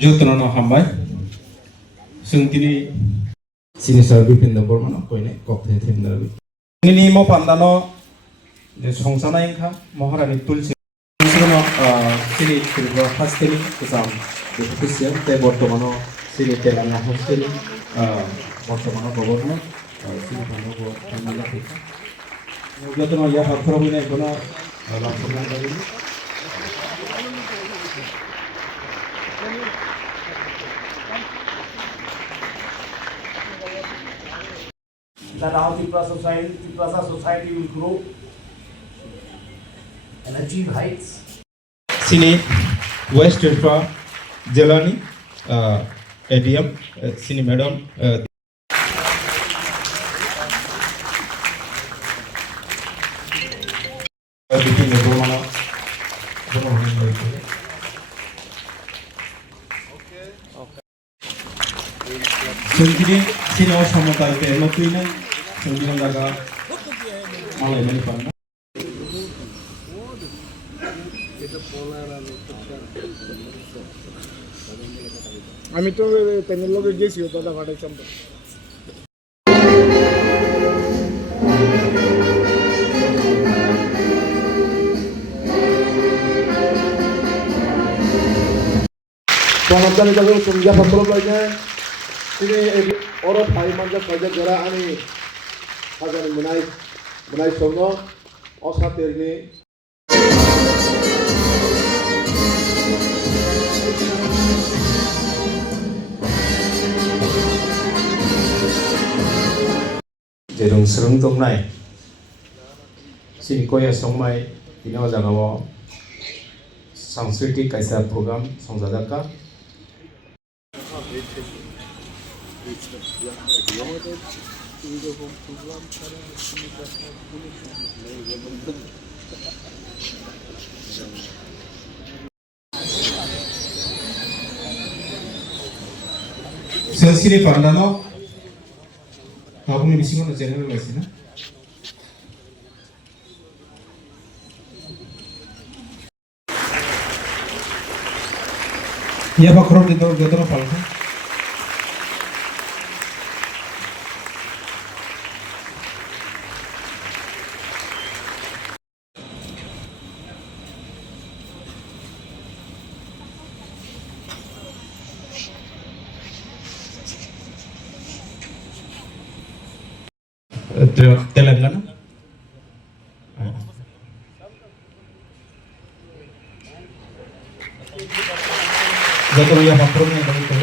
Jutano Hambai Sungtini Sinisar Bipinda Bormana Point Cocktail Timber Nini Mopandano the Songsana Inka Moharani Tulsi Siri Hastini Sam the official Te Bortomano Siri Telana Hostini Bortomano Government Siri Panogo Tamala Jutano Yaha Probina Gona that how Tiprasa society will grow and achieve heights. Sini West Ultra Jelani ADM Sini Madam Sungkini sini orang sama kali ke lokal ini sungkini jaga malai mana pun. আমি তো তেমন লোকে গেছি দাদা ভাড়াই চন্দ্র Pengabdian itu sumber faktor lainnya ini orang Thai manja kerja gara ani agar menai songo osat ini Jerung serung tung nai sini koya songmai ino jagawo sangskriti kaisa program songjadaka Sanskrit Pandano Kabung misi mana channel masih na? Ya pak kron itu jodoh apa? Telangana Jatuh ya pakrumnya dari itu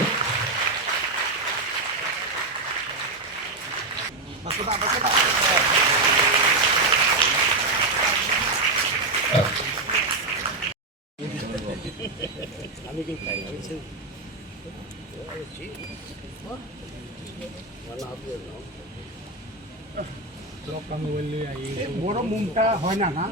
বড় মুমটা হয় না না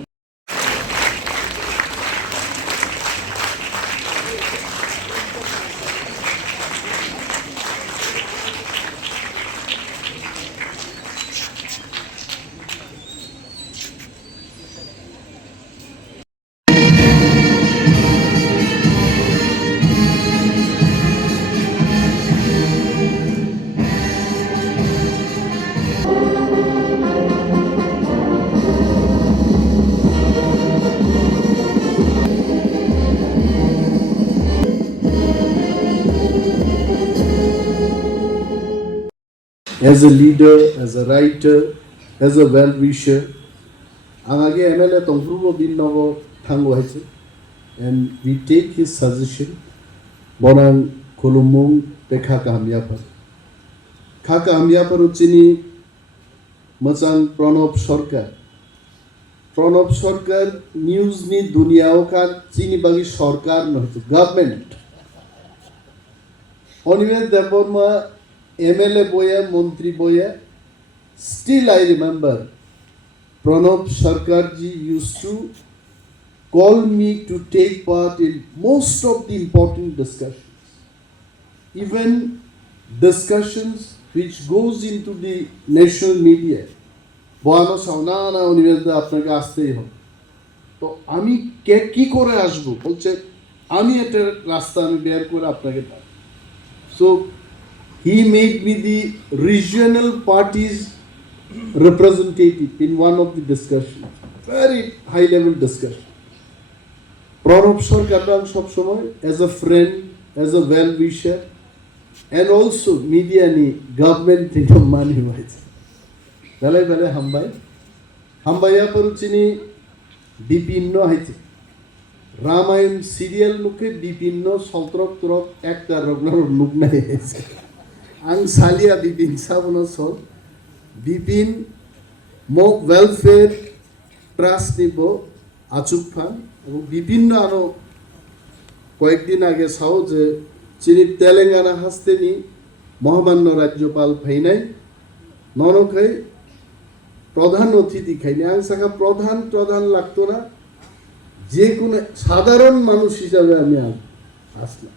as a leader, as a writer, as a well-wisher, angage MLA Tongprubo Binnogo Tango Hache, and we take his suggestion. Bonang Kolumung Pekha Kahamiapar. Kaka Hamiapar Uchini Macang Pranab Sarkar. Pranab Sarkar news ni dunia ka Chini Bagi Sarkar no government. Onivel Deborma MLA boya, Montri boya, still I remember Pranab Sarkarji used to call me to take part in most of the important discussions. Even discussions which goes into the national media. Boano Saunana University আপনাকে আসতেই হবে। তো আমি কি করে আসবো? বলছে আমি একটা রাস্তা আমি বের করে আপনাকে so he made me the regional parties representative in one of the discussion, very high level discussion. Pranab Sarkar সব সময় as a friend, as a well wisher, and also media ni government থেকে মানি হয়েছে বেলায় বেলায় হাম্বাইয়া পরুচিনি বিভিন্ন হয়েছে Ramayana serial নুকে বিভিন্ন সলত্রক তুরক একটা রগ্নর নুক নাই হয়েছে আং সালিয়া বিপিন সাবন সল বিপিন মোক ওয়েলফেয়ার ট্রাস্ট নিব আচুক ফান এবং বিভিন্ন আরো কয়েকদিন আগে চাও যে চিনি তেলেঙ্গানা হাস্তেনি মহামান্য রাজ্যপাল ফাইনাই ননকাই প্রধান অতিথি খাইনি আং সাকা প্রধান লাগতো না যে কোনো সাধারণ মানুষ হিসাবে আমি আসলাম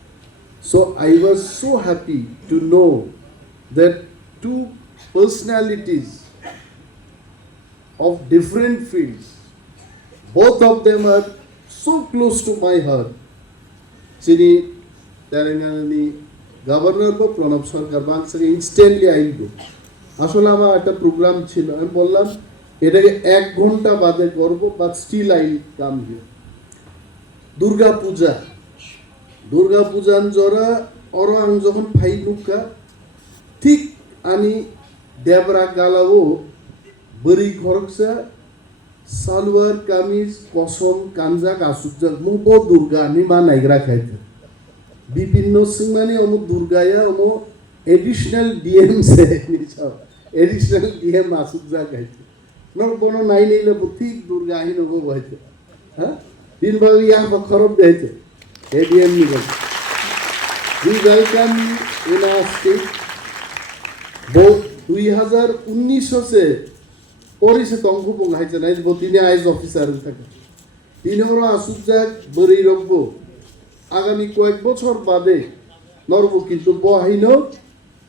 so I was so happy to know that two personalities of different fields, both of them are so close to my heart. Chini Telangana Governor ko Pranab Sarkar bang sake instantly ail go. আসলে আমার একটা programme ছিল আমি বললাম এটাকে 1 ঘন্টা বাদে করব but still I come here Durga পূজান জরা অর আং যখন ফাই নুকা ঠিক আমি দেবরা গালাও বরি খরকসা সালোয়ার কামিজ কসম কানজাক আসুকজাক মুব দুর্গা নি মা নাইগ্রা খাইতে বিভিন্ন সিংমানি অমুক দুর্গায়া অমু এডিশনাল ডিএম সে নিছাও এডিশনাল ডিএম আসুকজাক খাইতে নর কোনো নাই নিলে ঠিক দুর্গা আহি নব হইতে হ্যাঁ দিন ভাবি ইয়া খরব দেইতে এডিএম নি বল we welcome in our state both 2019 से পরিসে তঙ্গু হাইছে নাই তিনি আইজ অফিসার থাকে তিনি ওরা আসুজাক বরি রব্ব আগামী কয়েক বছর বাদে নরব কিন্তু বহাইন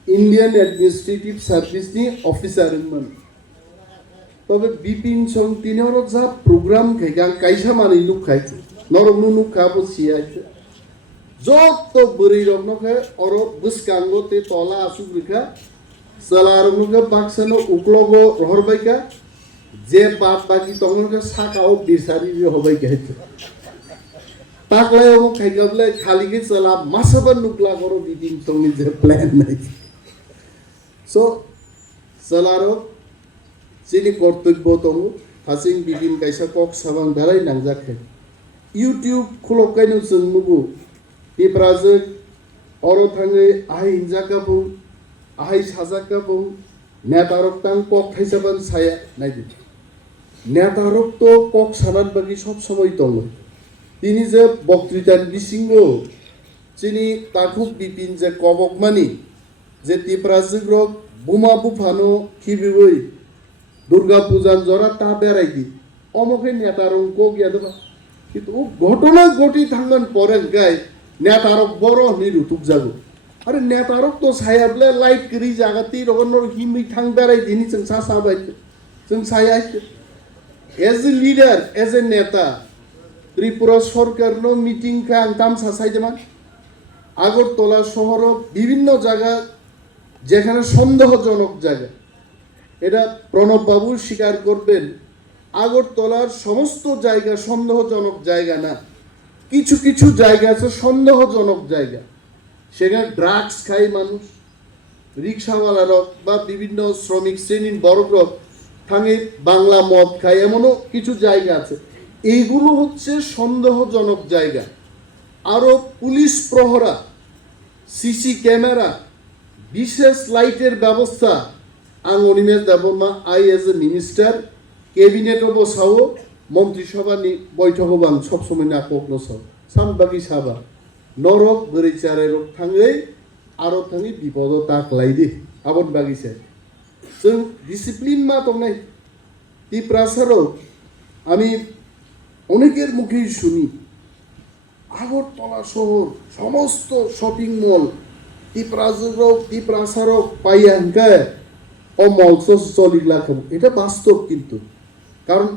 ইন্ডিয়ান অ্যাডমিনিস্ট্রেটিভ সার্ভিস নি অফিসার মান তবে বিপিন সং তিনি ওরা যা প্রোগ্রাম খাইগাং কাইসা মানে লুক খাইছে নরব নুনু খাবো সিয়াইছে যত বরি রব্ব খায় অর বুসকাঙ্গতে তলা আসুক রেখা সালারুনুকে বাক্সানো উকলগো রহরবাইকা যে বাদ বাকি তখনকে সাকাও বিসারি হবাইকা হইছে তাকলাই অমুক খাইগাবলে খালিকে চালা মাসাবার নুকলা করো বিদিন তুমি যে প্ল্যান নাই সো সালারো চিনি কর্তব্য তমু হাসিং বিদিন কাইসা কক সাবাং বেলাই নাংজাখে ইউটিউব খুলকাইনো जों নুবু ইব্রাজে অরো থাঙ্গে আই ইনজাকাবু আহাই সাজাকা বউ নেতারক তাং কক খাইসাবান ছায়া নাই দিন নেতারক তো কক সাবান বাকি সব সময় তঙ্গ তিনি যে বক্তৃতার বিসিঙ্গ চিনি তাকুব বিপিন যে কবক মানি যে তিপ্রাজিগ্রক বুমা বুফানো খিবিবই দুর্গা পূজান জরা তা বেড়াই দি অমকে নেতারক কক গিয়া দেবা কিন্তু ঘটনা ঘটি থাঙ্গন পরেন গায় নেতারক বড় নিরুতুক যাগো আরে নেতারক তো সায়াবলে লাইট করি জাগাতি রগনর হিমি থাং বেড়াই দিনি जों सा साबाय जों साया as a leader as a नेता त्रिपुरा सरकारनो मिटिं का आं ताम सासाइदमान আগরতলা শহর বিভিন্ন জায়গা যেখানে সন্দেহজনক জায়গা এটা প্রণব বাবু স্বীকার করবেন আগরতলার সমস্ত জায়গা সন্দেহজনক জায়গা না কিছু কিছু জায়গা আছে সন্দেহজনক জায়গা সেখানে ড্রাগস খায় মানুষ রিক্সাওয়ালারা বা বিভিন্ন শ্রমিক শ্রেণীর বড়গ্রহ থাঙে বাংলা মদ খায় এমনও কিছু জায়গা আছে এইগুলো হচ্ছে সন্দেহজনক জায়গা আরও পুলিশ প্রহরা সিসি ক্যামেরা বিশেষ লাইটের ব্যবস্থা আং Animesh Debbarma I as a minister cabinet বসাও মন্ত্রিসভা বৈঠক বাং সবসময় না কোকনো সব সামবাগি সাবা নরক গরিচারে রক থাঙ্গै আরো থাঙ্গি বিপদ তাকলাইদি আবন বাগিছে जों ডিসিপ্লিন মা তংনাই তিপ্রাসারও আমি অনেকের মুখেই শুনি আগরতলা শহর সমস্ত শপিং মল তিপ্রাসারও পাইয়াঙ্কা ও মলস চলিলা এটা বাস্তব কিন্তু কারণ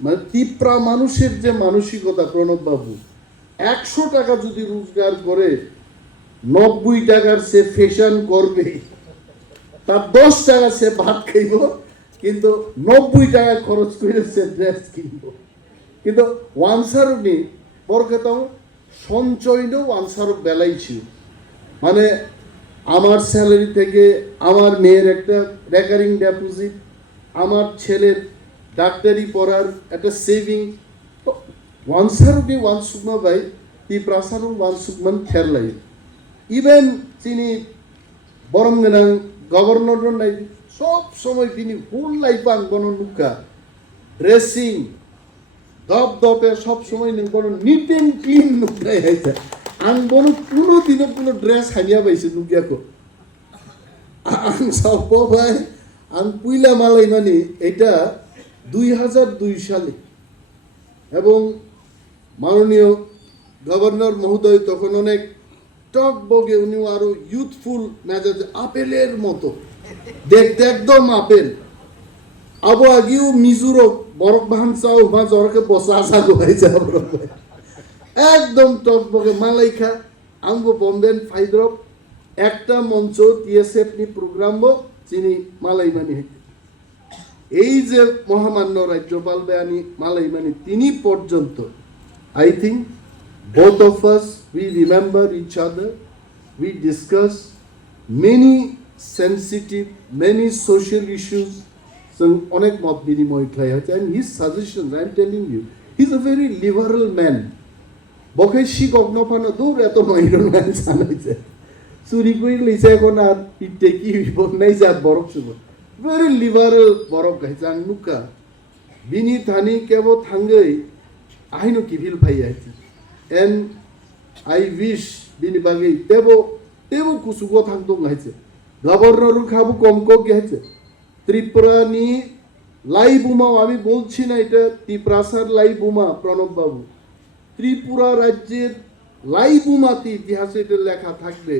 মানে তিপ্রা মানুষের যে মানসিকতা প্রণব বাবু 100 টাকা যদি রোজগার করে 90 টাকার সে ফ্যাশন করবে, তার 10 টাকা সে ভাত খাইব, কিন্তু 90 টাকা খরচ করে সে ড্রেস কিনব। কিন্তু ওয়ানসারুনি বরকতম সঞ্চয়ও ওয়ানসারু বেলাই ছিল, মানে আমার স্যালারি থেকে আমার মেয়ের একটা রেকারিং ডিপোজিট, আমার ছেলের ডাক্তারি পড়ার একটা সেভিং, ওয়ানসারুনি ওয়ানসুকমা বাই তি প্রাসারু ওয়ানসুকমান খেরলাই। ইভেন তিনি বরং গভর্নর নাই সব সময় তিনি ফুল লাইফাং বন নুকা ড্রেসিং দপ দপে সব সময় কোনো নিট এন্ড ক্লিন নুকাই হয়েছে। আং বন কোনো দিনও কোনো ড্রেস হানিয়া পাইছে নুকিয়াকো। আং সব ভাই আং পুইলা মালাই মানে এটা 2002 সালে, এবং মাননীয় গভর্নর মহোদয় তখন অনেক টক বগে, উনিও আরো ইউথফুল মেজাজ, আপেলের মতো দেখতে একদম আপেল। আবো আগেও মিজুরো বরফ ভাঙচাও বা জরকে বসা আসা গোয়াইছে একদম টক বগে মালাইখা আঙ্গো বম্বেন ফাইদ্রপ একটা মঞ্চ টিএসএফ নি প্রোগ্রাম চিনি মালাইমানি হইতে। এই যে মহামান্য রাজ্যপাল বেয়ানি মালাইমানি তিনি পর্যন্ত, I think both of us, we remember each other, we discuss many sensitive, many social issues, so অনেক মত বিনিময় খাই হচ্ছে, and his suggestions, I am telling you, he's a very liberal man. বকে শিক অগ্নপানো দূর এত মাইরন ম্যান জানাইছে, চুরি করে লইছে এখন আর ইটে কি হইব নাই যা বরফ শুভ, very liberal বরফ গাইছে। আং নুকা বিনি থানি কেব থাঙ্গই আহিনো কিভিল ভাই আইছে, and I wish bini bagi tebo kusugo thangdong haise governor খাবু কম কম গেছে। ত্রিপুরা নি লাই বুমা, আমি বলছি না এটা ত্রিপ্রাসার লাই বুমা প্রণব বাবু, ত্রিপুরা রাজ্যের লাই বুমাতে ইতিহাসে এটা লেখা থাকবে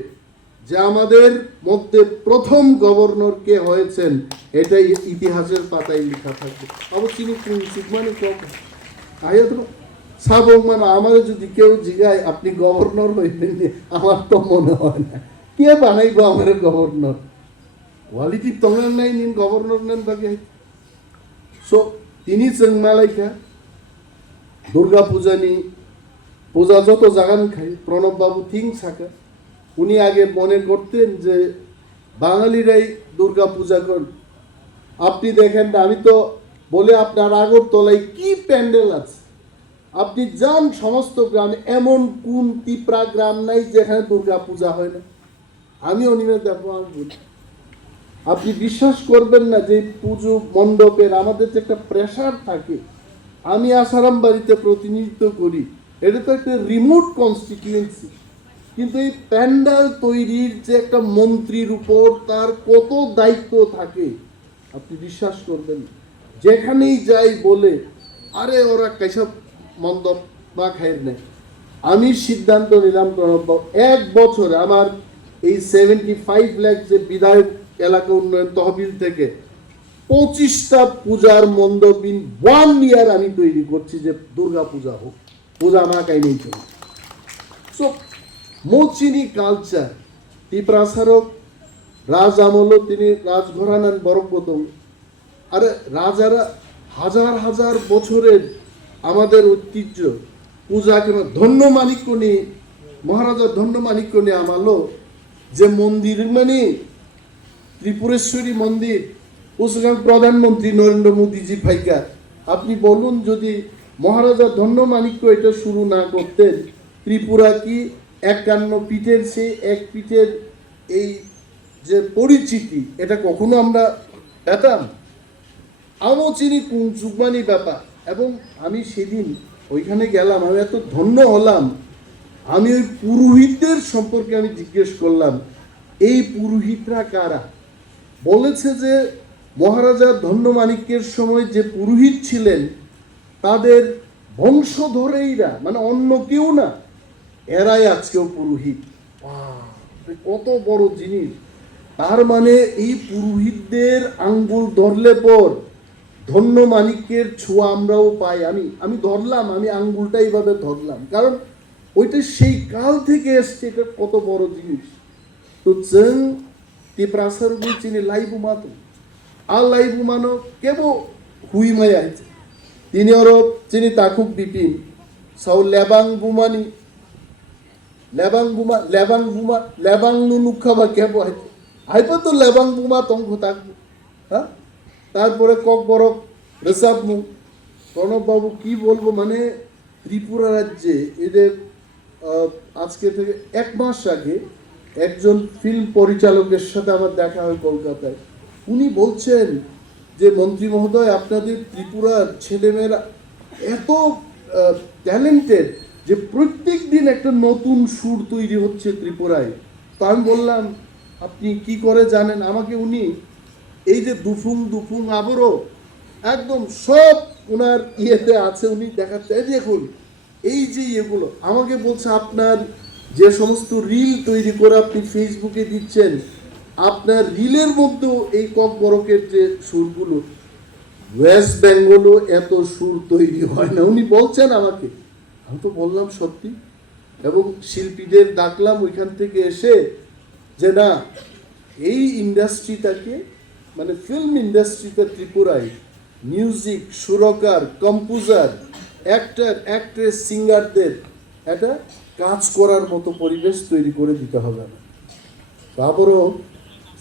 যে আমাদের মধ্যে প্রথম গভর্নর কে হয়েছেন, এটা ইতিহাসের পাতায় লেখা থাকবে। অবশ্যই মানে কম আয়া তো সাবক মানে আমার যদি কেউ জিগায় আপনি গভর্নর হইবেন, আমার তো মনে হয় না কে বানাইব আমার গভর্নর, কোয়ালিটি তোমার নাই নিন গভর্নর নেন বাকি। সো তিনি চেংমালাইখা দুর্গা পূজা নি পূজা যত জাগান খাই প্রণব বাবু থিং থাকে, উনি আগে মনে করতেন যে বাঙালিরাই দুর্গা পূজা করেন। আপনি দেখেন না, আমি তো বলে আপনার আগরতলায় কি প্যান্ডেল আছে, আপনি যান সমস্ত গ্রামে, এমন কোন ত্রিপুরা গ্রাম নাই যেখানে দুর্গা পূজা হয় না। আমি অনিমেষ দেখো আমি বলি, আপনি বিশ্বাস করবেন না যে পুজো মণ্ডপের আমাদের যে একটা প্রেশার থাকে। আমি আসারাম বাড়িতে প্রতিনিধিত্ব করি, এটা তো একটা রিমোট কনস্টিটিউয়েন্সি, কিন্তু এই প্যান্ডেল তৈরির যে একটা মন্ত্রীর উপর তার কত দায়িত্ব থাকে আপনি বিশ্বাস করবেন না। যেখানেই যাই বলে আরে ওরা কেসব মণ্ডপ না খাইর নেই। আমি সিদ্ধান্ত নিলাম এক বছরে আমার এই 75 লাখ যে বিধায়ক এলাকা উন্নয়ন তহবিল থেকে 25টা পূজার মণ্ডপ ইন 1 ইয়ার আমি তৈরি করছি, যে দুর্গা পূজা হোক, পূজা আমার কাই নেই চলে। সো মোচিনি কালচার ত্রিপ্রাসারক রাজ আমল তিনি রাজঘরানান বরকবতম, আরে রাজারা হাজার হাজার বছরের আমাদের ঐতিহ্য পূজা কেন ধন্য মানিক্য নিয়ে মহারাজা ধন্য মানিক্য নিয়ে আমালো যে মন্দির মানে ত্রিপুরেশ্বরী মন্দির, ওখানে প্রধানমন্ত্রী নরেন্দ্র মোদীজি ফাইকা। আপনি বলুন যদি মহারাজা ধন্য মানিক্য এটা শুরু না করতেন, ত্রিপুরা কি 51 পীঠের সে এক পীঠের এই যে পরিচিতি এটা কখনো আমরা পেতাম? আমও চিনি যুগমানি ব্যাপার। এবং আমি সেদিন ওইখানে গেলাম, আমি এত ধন্য হলাম, আমি ওই পুরোহিতদের সম্পর্কে আমি জিজ্ঞেস করলাম এই পুরোহিতরা কারা। বলেছে যে মহারাজা ধন্যমাণিক্যের সময় যে পুরোহিত ছিলেন তাদের বংশধরেইরা, মানে অন্য কেউ না, এরাই আজকেও পুরোহিত। কত বড় জিনিস! তার মানে এই পুরোহিতদের আঙ্গুল ধরলে পর ধন্য মানিক্যের ছোঁয়া আমরাও পাই। আমি ধরলাম, আমি আঙ্গুলটা এইভাবে ধরলাম, কারণ ওইটা সেই কাল থেকে এসছে, এটা কত বড় জিনিস। তো जों ती प्रासारगु चिनी लाइबु मातो आ लाइबु मानो केबो हुई माय आइছে তিনি অর চিনি তাকুক বিপিন সাউ লেবাং বুমা লেবাং নুনুখাবা কেবো আইছে আইপো তো লেবাং বুমা তং থাকবো। হ্যাঁ, তারপরে কক বরক রেসাব মু প্রণব বাবু কি বলবো, মানে ত্রিপুরা রাজ্যে এদের আজকে থেকে 1 মাস আগে একজন ফিল্ম পরিচালকের সাথে আমার দেখা হয় কলকাতায়। উনি বলছেন যে মন্ত্রী মহোদয়, আপনাদের ত্রিপুরার ছেলেমেয়েরা এত ট্যালেন্টেড যে প্রত্যেক দিন একটা নতুন সুর তৈরি হচ্ছে ত্রিপুরায়। তো আমি বললাম আপনি কি করে জানেন? আমাকে উনি এই যে দুফুং দুফুং আবরও একদম সব ওনার ইয়েতে আছে, উনি দেখাচ্ছে এই দেখুন এই যে ইয়েগুলো। আমাকে বলছে আপনার যে সমস্ত রিল তৈরি করে আপনি ফেসবুকে দিচ্ছেন, আপনার রিলের মধ্যেও এই কক বরকের যে সুরগুলো, ওয়েস্ট বেঙ্গলও এত সুর তৈরি হয় না, উনি বলছেন আমাকে। আমি তো বললাম সত্যি, এবং শিল্পীদের ডাকলাম ওইখান থেকে এসে যে না, এই ইন্ডাস্ট্রিটাকে মানে ফিল্ম ইন্ডাস্ট্রিতে ত্রিপুরায় মিউজিক, সুরকার, কম্পোজার, অ্যাক্টর, অ্যাক্ট্রেস, সিঙ্গারদের একটা কাজ করার মতো পরিবেশ তৈরি করে দিতে হবে। তারপরও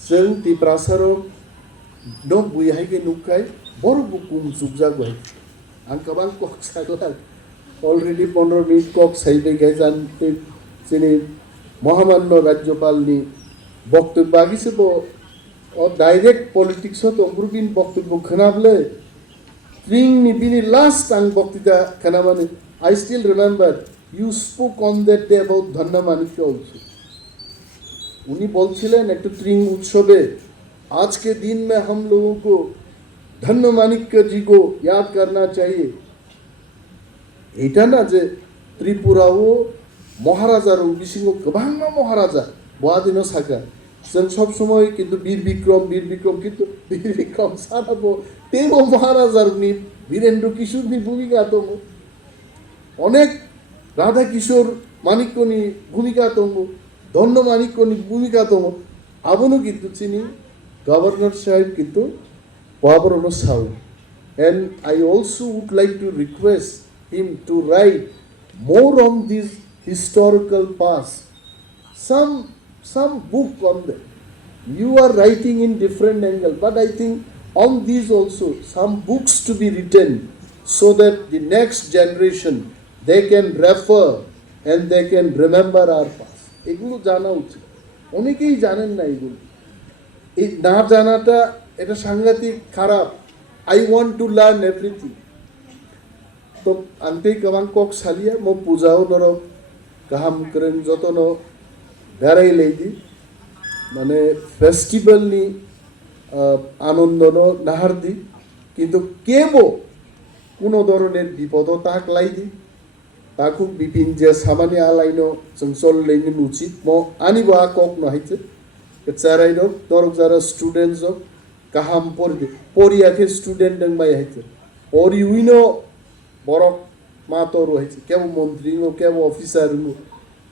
जों ती प्रासाराव no बुयाहाय नुखाय बर बुकुम जुगजागय आं गोबां कक सागलां अलरेडि 15 मिनिट कक साइबाय गायजान जोंनि महामान्य राज्यपालनि बक्तव्य आगिसेबो डाइरेक्ट पलिटिक्सआव तंग्रुबिन बक्तव्य खोनाब्ले ट्रिंनि बिनि लास्ट आं बक्तृता खोनाबानो I still remember you spoke on that day about धन्यमाणिक्य also। उन्हीं बोलছিলেন একটা ट्रिंग उत्सवे आज के दिन में हम लोगों को धन्यमाणिक्य जी को याद करना चाहिए। এটা না যে ত্রিপুরাও মহারাজার বিসিং গোबां মহারাজা বয়াদিনো সাকা जों सब समय কিন্তু বীর বিক্রম কিন্তু বীর বিক্রম সারাবো তেও মহারাজার নি বীরেন্দ্র কিশোরনি ভূমিকা তো অনেক রাধা কিশোর মানিক্যনি ভূমিকা তো ধন্য মানিক্যনি ভূমিকা তো আবনো কিন্তু চিনি গভর্নর সাহেব কিন্তু পাবরনো Sau. And I also would like to request him to write more on this historical past, some book on that. You are writing in different angle, but I think on these also some books to be written so that the next generation they can refer and they can remember our past. এগুলো জানা উচিত, অনেকেই জানেন না এগুলো। এই না জানাটা এটা সাংঘাতিক খারাপ। I want to learn everything. तो अंते गोबां कक सालिया मो पूजाओ नरो गाहाम करें जतनो बेराय लैदि माने फेस्टिवल नि आनंदनो नाहारदि किन्तु केबो कोनो धरनेर बिपदो ताक लाइदि ताकु बिपिन जे सामानि आलाइनो जों सल्लैनो उचित मो आनिबो आ कक नहाइते चाराइनो दरक जारा स्टुडेन्ट्स अफ गाहाम परि परियाखे स्टुडेन्ट दं माय हाइते ओरि उइनो बरक मातो रहिছে केबो मंत्री नो केबो ऑफिसर नो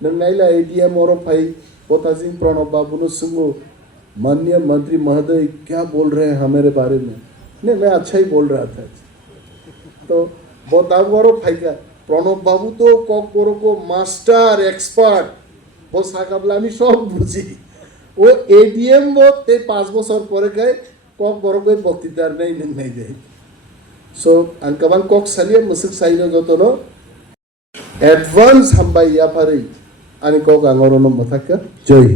नंगाइला एडीएम और भाई बोताजिंग प्रणब बाबू नो सुंगो माननीय मंत्री महोदय क्या बोल रहे हैं हमारे बारे में। नहीं, मैं अच्छा ही बोल रहा था। तो बताओ और भाई का प्रणब बाबू तो कक बरो को मास्टर एक्सपर्ट वो साकाबलामी सब बुझी वो एडीएम वो ते 5 বছর পরে গए कक बरो को बक्तृतार नहीं दे। So angkaban kok salia musik saino jotono advance hamba ya pare ani kok angorono mathaka joy